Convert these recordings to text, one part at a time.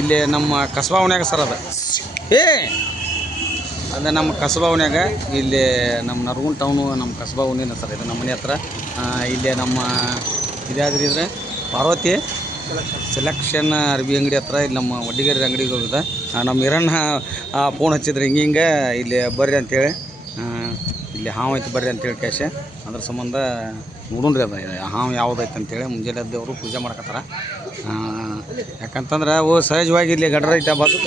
ಇಲ್ಲಿ ನಮ್ಮ ಕಸಬಾವನ್ಯಾಗ ಸರ್ ಅದು ನಮ್ಮ ಕಸಬಾವನ್ಯಾಗ ಇಲ್ಲಿ ನಮ್ಮ ನರಗುಂದ ಟೌನು ನಮ್ಮ ಕಸಬಾವನೇನ ಸರ್ ಇದು ನಮ್ಮ ಮನೆ ಹತ್ರ. ಇಲ್ಲಿ ನಮ್ಮ ಇದಾದ್ರಿ ಇದ್ರೆ ಪಾರ್ವತಿ ಸೆಲೆಕ್ಷನ್ ಅರ್ಬಿ ಅಂಗಡಿ ಹತ್ರ ಇಲ್ಲಿ ನಮ್ಮ ಒಡ್ಡಿಗೆರೆ ಅಂಗಡಿಗೆ ಹೋಗಿದೆ. ನಮ್ಮ ಹಿರಣ್ಣ ಫೋನ್ ಹಚ್ಚಿದ್ರೆ ಹಿಂಗೆ ಇಲ್ಲಿ ಬರ್ರಿ ಅಂತೇಳಿ, ಇಲ್ಲಿ ಹಾವು ಐತೆ ಬರ್ರಿ ಅಂತೇಳಿ ಕ್ಯಾಶೆ ಅದ್ರ ಸಂಬಂಧ ನೋಡೋಣ್ರಿ ಅದು ಹಾವು ಯಾವುದೈತೆ ಅಂತೇಳಿ ಮುಂಜಾನೆ ದೇವರು ಪೂಜೆ ಮಾಡಕತ್ತಾರ. ಯಾಕಂತಂದ್ರೆ ಅವು ಸಹಜವಾಗಿ ಇಲ್ಲಿ ಗಡ್ರ ಐತೆ ಬಾಜುಕ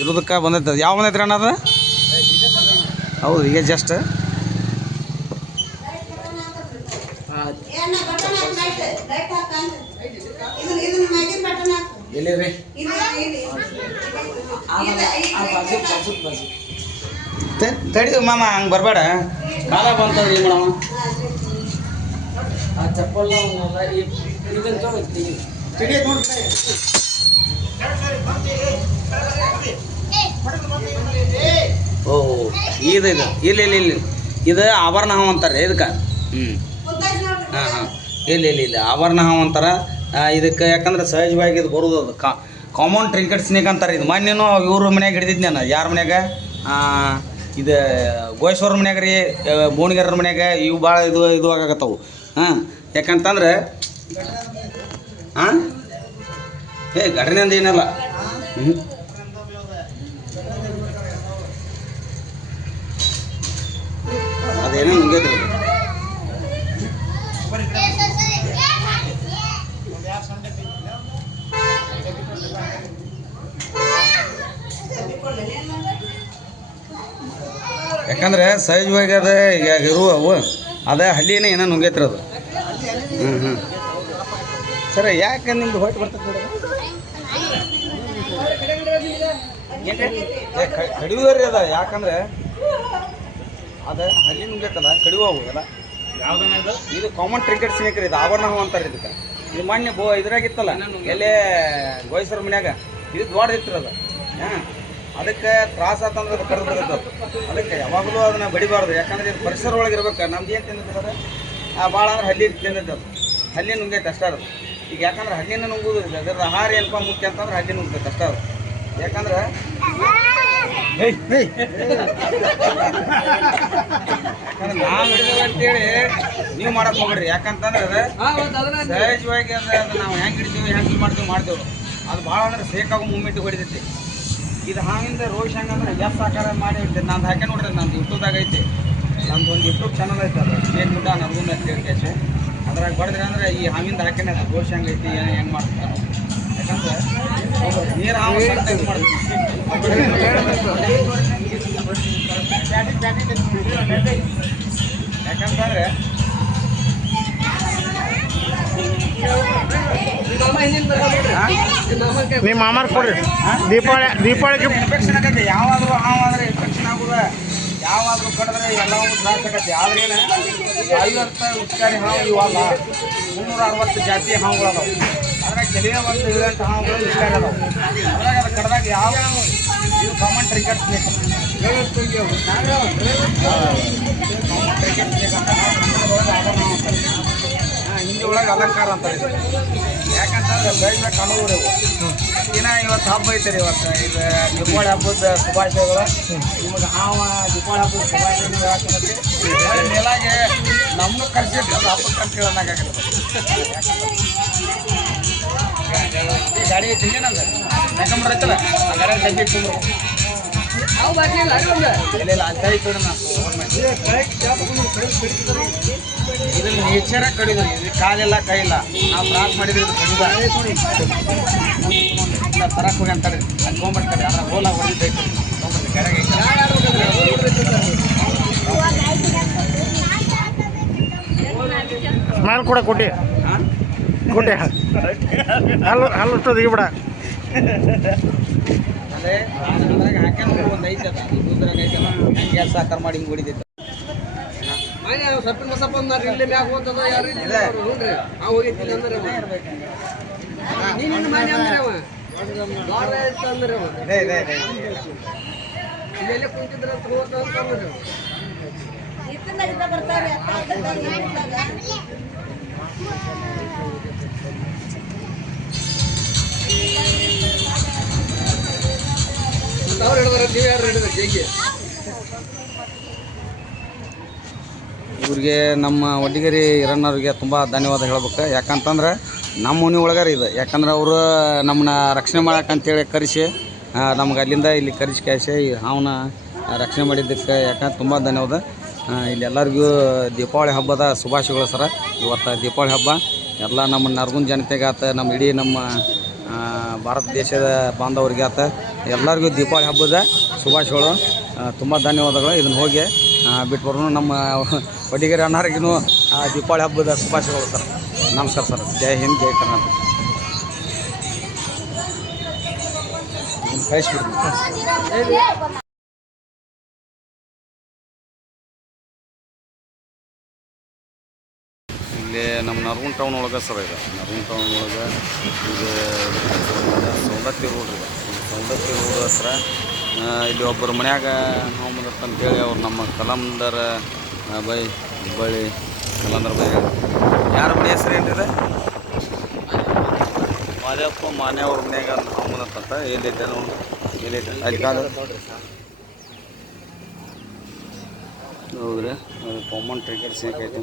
ಇರೋದಕ್ಕೆ ಬಂದೈತೆ. ಯಾವ ಬಂದೈತೆ ರೀ ಅಣ್ಣದು? ಹೌದು, ಈಗ ಜಸ್ಟ್ ಎಲ್ಲಿ ರೀ ತಡಿ ಮಾಮ, ಹಂಗೆ ಬರಬೇಡ, ಕಾಲ ಬಂತದ್ರಿ ಮೇಡಮ್. ಚಪ್ಪಲ್ ಓಹ್ ಇದು ಇಲ್ಲ ಇಲ್ಲ ಇಲ್ಲ ಇದು ಆಭರಣ ಹಾವು ಅಂತಾರೆ ಇದಕ್ಕೆ. ಹಾಂ ಹಾಂ ಇಲ್ಲ ಆಭರಣ ಹಾವು ಅಂತಾರೆ ಇದಕ್ಕೆ. ಯಾಕಂದ್ರೆ ಸಹಜವಾಗಿ ಇದು ಬರೋದು ಅದು ಕಾಮನ್ ಟ್ರಿಂಕೆಟ್ ಸ್ನೇಕ್ ಅಂತಾರೆ. ಇದು ಮೊನ್ನೆನೂ ಇವ್ರ ಮನ್ಯಾಗ ಹಿಡಿದಿದ್ದು ನಾನು. ಯಾರ ಮನ್ಯಾಗ? ಇದು ಗೋಯೇಶ್ವರ ಮನ್ಯಾಗ ರೀ, ಬೋಣಿಗೆರ ಮನ್ಯಾಗ. ಇವು ಭಾಳ ಇದು ಆಗಾಕತ್ತವು. ಹಾಂ, ಯಾಕಂತಂದ್ರೆ ಹಾಂ ಘಟನೆ ಅಂದ ಏನಲ್ಲ. ಅದೇನೋ ಮುಗಿದ್ರಿ. ಯಾಕಂದ್ರೆ ಸಹಜವಾಗಿ ಅದ ಈಗ ಇರುವ ಅವು ಅದೇ ಹಳ್ಳಿನೇ ಏನೋ ನುಂಗೈತ್ರಿ ಅದು. ಸರ್ ಯಾಕೆ ನಿಮ್ದು ಹೊಟ್ಟೆ ಬರ್ತದೆ ನೋಡಿ ಕಡಿಯುವುದ್ರಿ ಅದ. ಯಾಕಂದ್ರೆ ಅದ ಹಳ್ಳಿ ನುಂಗೈತಲ್ಲ ಕಡಿಯುವವು ಎಲ್ಲ. ಇದು ಕಾಮನ್ ಟ್ರಿಂಕೆಟ್ ಸ್ನೇಕ್ ರೀ, ಇದು ಆಭರಣ ಹಾವು ಅಂತಾರೆ ಇದಕ್ಕೆ. ಇದು ಮೊನ್ನೆ ಇದ್ರಾಗಿತ್ತಲ್ಲ ಎಲ್ಲೇ ಗೋಯೇಶ್ವರ ಮನ್ಯಾಗ, ಇದು ದೊಡ್ಡದಿತ್ತು ಅದು. ಹಾಂ, ಅದಕ್ಕೆ ತ್ರಾಸ ಆತಂದ್ರೆ ಅದು ಕರೆದು ಬರುತ್ತೆ. ಅದಕ್ಕೆ ಯಾವಾಗಲೂ ಅದನ್ನು ಬಡಿಬಾರ್ದು. ಯಾಕಂದ್ರೆ ಇದು ಪರಿಸರ ಒಳಗೆ ಇರ್ಬೇಕು. ನಮ್ದು ಏನು ತಿಂದಿರ್ತದೆ ಭಾಳ ಅಂದ್ರೆ ಹಳ್ಳಿ ತಿಂದಿದ್ದು ಅದು. ಹಳ್ಳಿ ನುಂಗೈತೆ ಅಷ್ಟೇ ಅದು. ಈಗ ಯಾಕಂದ್ರೆ ಹಳ್ಳಿನ ನುಂಗುದು ಅದ್ರ ಆಹಾರ ಏನಪ್ಪ ಮುಖ್ಯ ಅಂತಂದ್ರೆ ಹಳ್ಳಿ ನುಂಗ್ತೈತೆ ಅಷ್ಟೇ ಅದು. ಯಾಕಂದ್ರೆ ನಾವು ಹಿಡಿದೇವೆ ಅಂತೇಳಿ ನೀವು ಮಾಡಕ್ಕೆ ಹೋಗ್ರಿ. ಯಾಕಂತಂದ್ರೆ ಅದು ಸಹಜವಾಗಿ ಅದು ನಾವು ಹೆಂಗೆ ಹಿಡಿತೀವಿ ಹೆಂಗೆ ಮಾಡ್ತೇವೆ ಅದು ಭಾಳ ಅಂದ್ರೆ ಸೇಕಾಗೋ ಮೂಮೆಂಟಿಗೆ ಹೊಡಿತೈತಿ. ಇದು ಹಾವಿಂದ ರೋಷ್ ಹೆಂಗಂದ್ರೆ ಎಸ್ ಆಕಾರ ಮಾಡಿ ಹಿಡಿತೈತೆ. ನಂದು ಹಾಕಿ ನೋಡ್ರಿ, ನಂದು ಯೂಟ್ಯೂಬ್ದಾಗ ಐತಿ. ನಂದು ಒಂದು ಯೂಟ್ಯೂಬ್ ಚಾನಲ್ ಐತೆ, ಅದು ಸ್ನೇಕ್ ಗುಡ್ಡ ನರಗುಂದ ಅಂತೇಳಿ ಕ್ಯಾಶೆ. ಅದ್ರಾಗ ಬಡಿದ್ರೆ ಅಂದ್ರೆ ಈ ಹಾವಿಂದ ಹಾಕಿನೇ ಅದು ರೋಷ್ ಹೆಂಗೈತಿ ಹೆಂಗೆ ಮಾಡ್ತಾರೆ. ಯಾಕಂದ್ರೆ ನೀರು ಹಾವು ಇದು ಮಾಡ್ತೀವಿ. ಯಾಕಂತಂದ್ರೆ ನಿಮ್ಮ ಮಾಮಾರ್ ಕೊಡ್ರಿ. ದೀಪಾವಳಿಗೆ ಇನ್ಫೆಕ್ಷನ್ ಆಗತ್ತೆ. ಯಾವಾದರೂ ಹಾವಾದ್ರೆ ಇನ್ಫೆಕ್ಷನ್ ಆಗೋದ, ಯಾವಾದರೂ ಕಡಿದ್ರೆ ಎಲ್ಲವೂ ತ್ರಾಸ ಆಗತ್ತೆ. ಆದ್ರೇನು 50 ಉಚ್ಕಾರಿ ಹಾವು ಇವಾಗ 360 ಜಾತಿಯ ಹಾವುಗಳು ಅದಾವೆ. ಅದ್ರಾಗ ಕೆಲವೇ ಒಂದು 7-8 ಹಾವುಗಳು ಉಚ್ಕಾರಿ ಅದಾವೆ. ಅದ್ರಾಗ ಅದು ಕಡ್ದಾಗ ಯಾವ ಇದು common trinket snake. Common trinket snake ಅಂತ ಹಿಂದಿ ಒಳಗೆ ಅಲಂಕಾರ ಅಂತಾರೆ. ಯಾಕಂತಂದ್ರೆ ಬೆಳಗ್ಗೆ ಕಾಣೋರು ಇನ್ನು ಇವತ್ತು ಹಬ್ಬ ಐತೆ ಇವತ್ತು. ಈಗ ದೀಪಾವಳಿ ಹಬ್ಬದ ಶುಭಾಶಯಗಳು ನಿಮಗೆ. ಹಾವ ದೀಪಾವಳಿ ಹಬ್ಬದ ಶುಭಾಶಯಗಳು ಹೇಳಕ್ಕೆ ಮೇಲಾಗೆ ನಮ್ಮನ್ನು ಕರ್ಸಿಟ್ಟು ಅದು ಹಬ್ಬಕ್ಕೆ ಅಂತ ಹೇಳೋದಾಗತ್ತೆ. ಈ ಗಾಡಿ ತಿಂದೇನಂದ ಯಾಕಂಬರತ್ತಲ್ಲ ಆ ಗಾಡಿ ಡಬ್ಬಿ ತುಂಬ್ರು ಅವು ಬರಲಿಲ್ಲ ಇಲ್ಲ ಅಂತ ಇತ್ತು. ಇದ್ರಲ್ಲಿ ನೇಚರ ಕಡಿದ್ರು. ಇದು ಕಾಲೆಲ್ಲ ಕೈ ಇಲ್ಲ. ನಾವು ಕ್ರಾಸ್ ಮಾಡಿದ್ರೆ ಇದು ಕಡಿದ ತರಕ್ಕೆ ಹೋಗಿ ಅಂತಾರೆ. ಅದು ತೊಗೊಂಬರ್ತಾರೆ. ಅದ್ರ ಹೋಲ ಹೊಡಿತೈತೆ ತೊಗೊಂಬರ್ತಾರೆ ಕೆರೆಗೆ. ಮಾಲ್ ಕೂಡ ಕೊಟ್ಟಿ ಕೊಟ್ಟೆ ಹಲ್ಲುಟ್ಟೋದು ಈಗ ಬಿಡ. ಅದೇ ಅದ್ರಾಗ ಹಾಕ್ಯಾನ ಒಂದು ಐತೆ ಅದು ದುದ್ರಾಗ ಐತಲ್ಲ ಹೆಂಗೆ ಗ್ಯಾಸ್ ಸಾಕಾರ ಮಾಡಿ ಹಿಂಗೆ ಹೊಡಿತೈತೆ. ಸಪ್ಪಿನ ಮಸಪ್ಪ ಅಂದ್ರೆ ಇಲ್ಲಿ ಮ್ಯಾಗ ಹೋಗ್ತದ ಯಾರು ನೋಡ್ರಿ ಆ ಹೋಗಿದ್ದೀನಿ ಅಂದ್ರೆ ನೀನು ಮನೆ ಅಂದ್ರೆ ಅವ ದೊಡ್ಡ ಆಯ್ತು ಅಂದ್ರೆ ಅವ ಇಲ್ಲೆಲ್ಲ ಕುಂತಿದ್ರ ಅಂತ ಹೋಗ್ತದ ಅಂತಂದ್ರೆ ಬರ್ತಾರೆ. ಅವ್ರು ಹೇಳಿದಾರೆ, ನೀವು ಯಾರು ಹೇಳಿದ್ರೆ ಹೇಗೆ? ಇವ್ರಿಗೆ ನಮ್ಮ ಒಡ್ಡಿಗೆರೆ ಹಿರಣ್ಣವ್ರಿಗೆ ತುಂಬ ಧನ್ಯವಾದ ಹೇಳ್ಬೇಕು. ಯಾಕಂತಂದ್ರೆ ನಮ್ಮ ಮನೆ ಒಳಗಾರ ಇದು. ಯಾಕಂದ್ರೆ ಅವರು ನಮ್ಮನ್ನ ರಕ್ಷಣೆ ಮಾಡಕ್ಕಂತೇಳಿ ಕರೆಸಿ ನಮ್ಗೆ ಅಲ್ಲಿಂದ ಇಲ್ಲಿ ಕರೆಸಿ ಅವನ ರಕ್ಷಣೆ ಮಾಡಿದ್ದಕ್ಕೆ ಯಾಕಂದ್ರೆ ತುಂಬ ಧನ್ಯವಾದ. ಇಲ್ಲಿ ಎಲ್ಲರಿಗೂ ದೀಪಾವಳಿ ಹಬ್ಬದ ಶುಭಾಶಯಗಳು ಸರ. ಇವತ್ತು ದೀಪಾವಳಿ ಹಬ್ಬ ಎಲ್ಲ ನಮ್ಮ ನರಗುಂದ ಜನತೆಗೆ ಆತ, ನಮ್ಮ ಇಡೀ ನಮ್ಮ ಭಾರತ ದೇಶದ ಬಾಂಧವರಿಗೆ ಆತ ಎಲ್ಲರಿಗೂ ದೀಪಾವಳಿ ಹಬ್ಬದ ಶುಭಾಶಯಗಳು. ತುಂಬ ಧನ್ಯವಾದಗಳು. ಇದನ್ನು ಹೋಗಿ ಬಿಟ್ಟು ನಮ್ಮ ಒಡ್ಡಿಗೆರೆ ಅಣ್ಣರಿಗೂ ದೀಪಾವಳಿ ಹಬ್ಬದ ಶುಭಾಶಯಗಳು ಸರ್. ನಮಸ್ಕಾರ ಸರ್. ಜೈ ಹಿಂದ್, ಜೈ ಕರ್ನಾಟಕ. ಕಳಿಸ್ಬಿಡ್ತೀನಿ. ಇಲ್ಲಿ ನಮ್ಮ ನರಗುಂದ ಟೌನ್ ಒಳಗೆ ಸರ್ ಇದೆ. ನರಗುಂದ ಟೌನ್ ಒಳಗೆ ಇದು ಸೌಂದತ್ತಿ ರೋಡ್ ಇದೆ. ಸೌಂದತ್ತಿ ರೋಡ್ ಹತ್ರ ಇಲ್ಲಿ ಒಬ್ಬರು ಮನ್ಯಾಗ ನಾವು ಬಂದಿರ್ತಂತೇಳಿ ಅವ್ರು ನಮ್ಮ ಕಲಂದರ ಬೈ ಹುಬ್ಬಳ್ಳಿ ಕಲಂದರ ಬೈ ಯಾರ ಮನೆ ಹೆಸರು ಏನಿದೆ? ಮಾದೇವಪ್ಪ ಮಾನ್ಯ ಅವ್ರ ಮನ್ಯಾಗ ನಾವು ಬಂದಂತ ಎಲ್ಲೈತೆ ಎಲ್ಲೈತೆ ಅಲ್ಲಿ ಕಾಲ ಹೌದ್ರಿ. ಅದು ಕಾಮನ್ ಟ್ರಿಗರ್ ಸಿಕ್ ಐತೆ.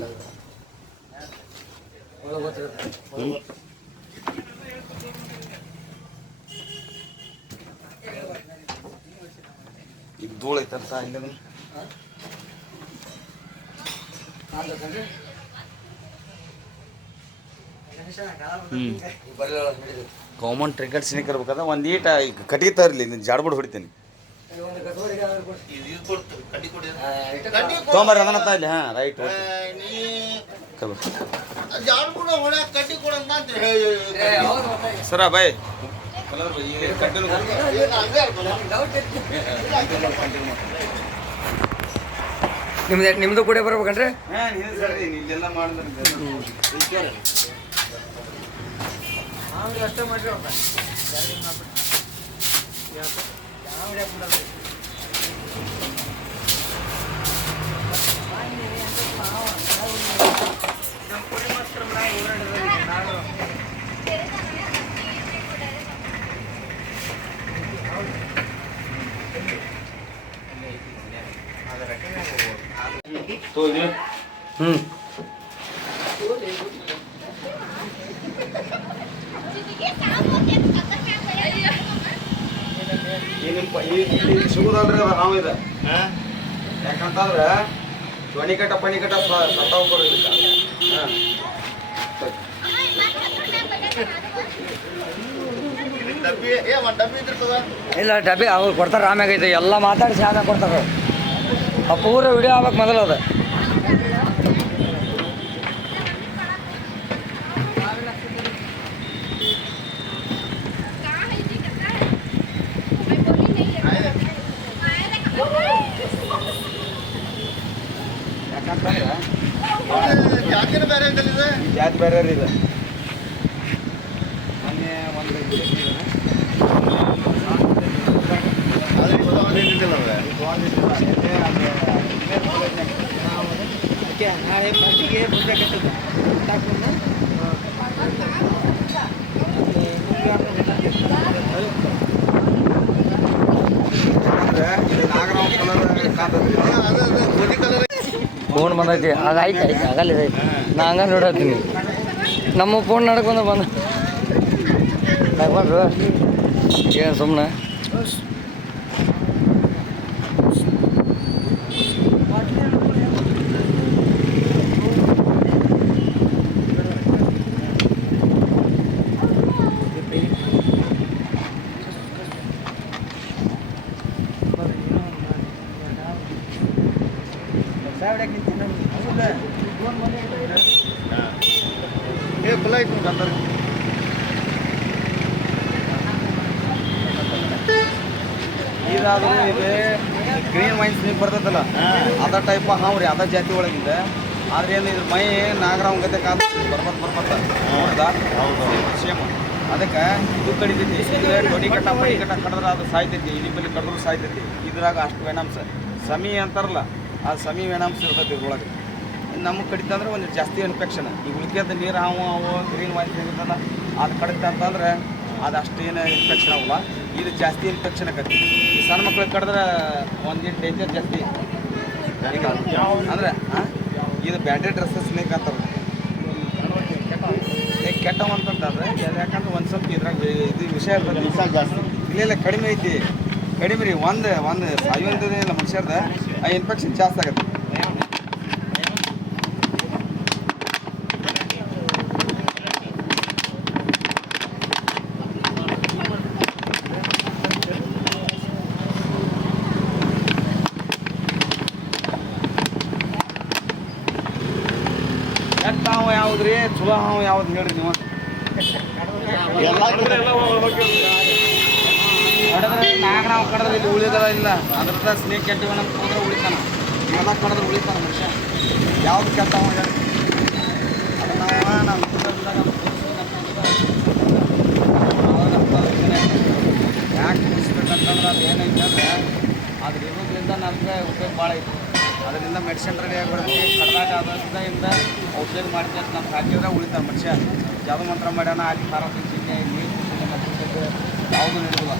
ಈಗ ಧೂಳು ಐತಂತ ಇಲ್ಲಿ ಕಾಮನ್ ಟ್ರಿಗರ್ ಸಿನಿಕ್ ಇರ್ಬೇಕಾದ್ರೆ ಒಂದು ಈಟ ಈಗ ಕಟ್ಟಿಗೆ ಇರಲಿ ನೀನು ಜಾಡ್ಬಿಟ್ಟು ಹೊಡಿತೀನಿ ತೊಗೊಂಬರ್ರಿ ಅದನ್ನತ್ತ ಇಲ್ಲಿ. ಹಾಂ ರೈಟ್ ಸರ ಬಾಯ್ ನಿಮ್ದು ಕೂಡ ಬರ್ಬೇಕಂದ್ರೆ ಇಲ್ಲೆಲ್ಲ ಮಾಡಿದ್ರೆ ಅಷ್ಟೇ ಮಾಡ್ರಿ. ಸಿಗುದಲ್ರಿ ಅದು ಹಾವು ಇದೆ. ಯಾಕಂತಂದ್ರೆ ಧ್ವನಿಕಟ ಪನಿಕಟ ಸತ್ತಾವು ಬರೋದಿಲ್ಲ. ಇಲ್ಲ ಡಬ್ಬಿ ಅವ್ರು ಕೊಡ್ತಾರೆ. ಆಮ್ಯಾಗ ಇದು ಎಲ್ಲ ಮಾತಾಡಿಸಿ ಆಮ್ಯಾಗ ಕೊಡ್ತಾರೆ. ಆ ಪೂರ ವಿಡಿಯೋ ಆಗ್ಬೇಕು ಮೊದಲು ಅದು. ಜಾತಿ ಬೇರೆ ಇದೆ. ಮೊನ್ನೆ ಒಂದು ನಾಳೆ ಪಾರ್ಟಿಗೆ ಫೋನ್ ಬಂದೈತಿ. ಅದು ಆಯ್ತು ಆಗಲ್ಲ ನಾ ಹಂಗ ನೋಡತ್ತೀನಿ. ನಮ್ಮ ಫೋನ್ ನಡ್ಕೊಂಡು ಬಂದ ಬಂದ್ರು ಏನು ಸುಮ್ಮನೆ ಇದಾದ್ರೂ ಇದೆ ಗ್ರೀನ್ ವೈನ್ಸ್ ನೀವು ಬರ್ತೈತಲ್ಲ ಅದ ಟೈಪ್ ಹಾವ್ರಿ ಅದ ಜಾತಿ ಒಳಗಿಂದ. ಆದ್ರೆ ಏನು ಇದು ಮೈ ನಾಗರಾವ್ ಗತೆ ಕಾಲ ಬರ್ಬತ್ತ ನೋಡ್ದ ಸೇಮ್. ಅದಕ್ಕೆ ಇದು ಕಡಿತೈತಿ. ಇದು ಡೊಡಿ ಕಟ್ಟ ಪಡಿ ಕಟ್ಟ ಕಡಿದ್ರೆ ಅದು ಸಾಯ್ತೈತಿ. ಇಲಿ ಬಲಿ ಕಡಿದ್ರು ಸಾಯ್ತೈತಿ. ಇದ್ರಾಗ ಅಷ್ಟು ವೆನಾಮ್ಸ ಸಮಿ ಅಂತಾರಲ್ಲ ಅದು ಸಮಿ ವೆನಾಮ್ಸ್ ಇರ್ತೈತಿ ಇದ್ರೊಳಗೆ. ನಮಗೆ ಕಡಿತ ಅಂದ್ರೆ ಒಂದು ಜಾಸ್ತಿ ಇನ್ಫೆಕ್ಷನ್. ಈಗ ಉಳಿಕೆದ ನೀರು ಅವು ಗ್ರೀನ್ ವೈನ್ಸ್ ಇರ್ತಲ್ಲ ಅದು ಕಡಿತ ಅಂತಂದ್ರೆ ಅದು ಅಷ್ಟೇನು ಇನ್ಫೆಕ್ಷನ್ ಆಗಲ್ಲ. ಇದು ಜಾಸ್ತಿ ಇನ್ಫೆಕ್ಷನ್ ಆಕತಿ. ಈ ಸಣ್ಣ ಮಕ್ಳಿಗೆ ಕಡಿದ್ರೆ ಒಂದಿಟ್ಟು ಡೇಂಜರ್ ಜಾಸ್ತಿ. ಈಗ ಅಂದ್ರೆ ಇದು ಬ್ಯಾಂಡೆಡ್ ಡ್ರೆಸ್ಸಸ್ ಸ್ನೇಕ್ ಅಂತಾರೆ. ಕೆಟ್ಟವ ಅಂತಂದ್ರೆ ಯಾಕಂದ್ರೆ ಒಂದು ಸ್ವಲ್ಪ ಇದ್ರಾಗ ಇದು ವಿಷ ಇರ್ತದೆ. ವಿಷ ಜಾಸ್ತಿ ಇಲ್ಲ ಕಡಿಮೆ ಐತಿ. ಕಡಿಮೆ ರೀ ಒಂದು ಸಾಯುವಂಥದ್ದೇನಿಲ್ಲ ಮನುಷ್ಯರ್ದ ಆ ಇನ್ಫೆಕ್ಷನ್ ಜಾಸ್ತಿ ಆಗುತ್ತೆ. ಕೆಟ್ಟ ಹಾವು ಯಾವ್ದು ರೀ, ಚಲೋ ಹಾವು ಯಾವ್ದು ಹೇಳ್ರಿ ನೀವು? ಕಡಿದ್ರೆ ನಾಗರ ಹಾವು ಕಡಿದ್ರೆ ಇಲ್ಲಿ ಉಳಿದಲ್ಲ ಇಲ್ಲ, ಅದ್ರದ ಸ್ನೇಕ್ ಕೆಟ್ಟಿವ ನಮ್ಗೆ ಹೋದ್ರೆ ಉಳಿತಾನ. ಇವೆಲ್ಲ ಕಡಿದ್ರೆ ಉಳಿತಾನ ಮನುಷ್ಯ. ಯಾವ್ದು ಕೆಟ್ಟ ಹಾವು ಹೇಳಿ? ಅದು ನಾವು ಯಾಕೆ ಮುಗಿಸ್ಬೇಕಂತಂದ್ರೆ ಅದು ಏನೈತೆ ಅಂದರೆ ಅದ್ರ ಇರೋದ್ರಿಂದ ನಮ್ಗೆ ಉಪಯೋಗ ಭಾಳ ಐತಿ. ಅದರಿಂದ ಮೆಡಿಸಿನ್ ರೆಡಿ ಆಗಿಬಿಡ್ತೀವಿ. ಕಡ್ದಾಗ ಅದರಿಂದ ಔಷಧ ಮಾಡ್ತೀವಿ ಅಂತ ನಮ್ಗೆ ಹಾಕಿದ್ರೆ ಉಳಿತಾನೆ ಮನುಷ್ಯ. ಜಾದು ಮಂತ್ರ ಮಾಡ್ಯಾನ ಅಲ್ಲಿ ಖಾರ ತಿಂತೀನಿ ನೀರು ಯಾವುದು ನಡೆದಿಲ್ಲ.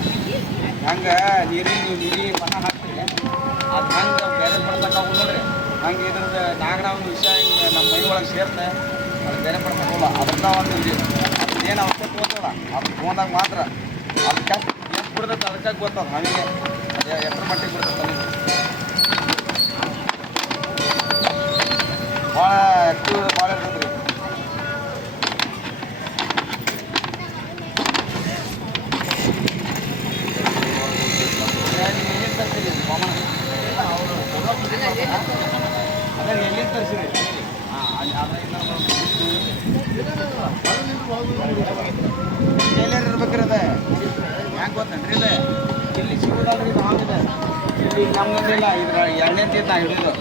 ಹಂಗೆ ನೀರಿಗೆ ಮನ ಹಾಕ್ತೀವಿ, ಅದು ಹಂಗೆ ಬೇರೆ ಪಡ್ಸೋಕ್ಕಾಗ ನೋಡ್ರಿ. ಹಂಗೆ ಇದ್ರದ್ದು ನಾಗರಾವನ ವಿಷಯ ಹಿಂಗೆ ನಮ್ಮ ಮೈ ಒಳಗೆ ಸೇರ್ತೆ, ಅದು ಬೇರೆ ಪಡ್ಸೋಕ್ಕಲ್ಲ. ಅದ್ರದ್ದು ಒಂದು ಏನು ಔಷಧ ತಗೋತಲ್ಲ ಅದು ತೊಗೊಂಡಾಗ ಮಾತ್ರ ಅದಕ್ಕೆ ಎಷ್ಟು ಬಿಡ್ತೈತೆ ಅದಕ್ಕಾಗಿ ಗೊತ್ತದ. ಹಾಗೆ ಅದೇ ಎಷ್ಟರ ಮಟ್ಟಿಗೆ ಬಿಡ್ತೈತೆ ನೀವು ಭಾಳ ಆ್ಯಕ್ಟಿವ್ ಭಾಳ ಇರ್ತದೆ ರೀ. ನೀವು ಎಲ್ಲಿಂದ ತರ್ತೀರಿ ಕಾಮನ್? ಅದೇ ಎಲ್ಲಿಂದ ತರಿಸಿರಿ? ಎಲ್ಲಾರು ಇರ್ಬೇಕ್ರಿ ಅದೇ. ಹೆಂಗೆ ಗೊತ್ತೇನ್ರಿ ಇದೆ ಇಲ್ಲಿ ಸಿಗೋದಲ್ರಿ ಇದು ಹಾವಿದೆ. ಇಲ್ಲಿ ನಮ್ಗಂದ್ರೆ ಇಲ್ಲ, ಇದ್ರ ಎರಡನೇ ತೀರ್ಥ ಹಿಡಿದು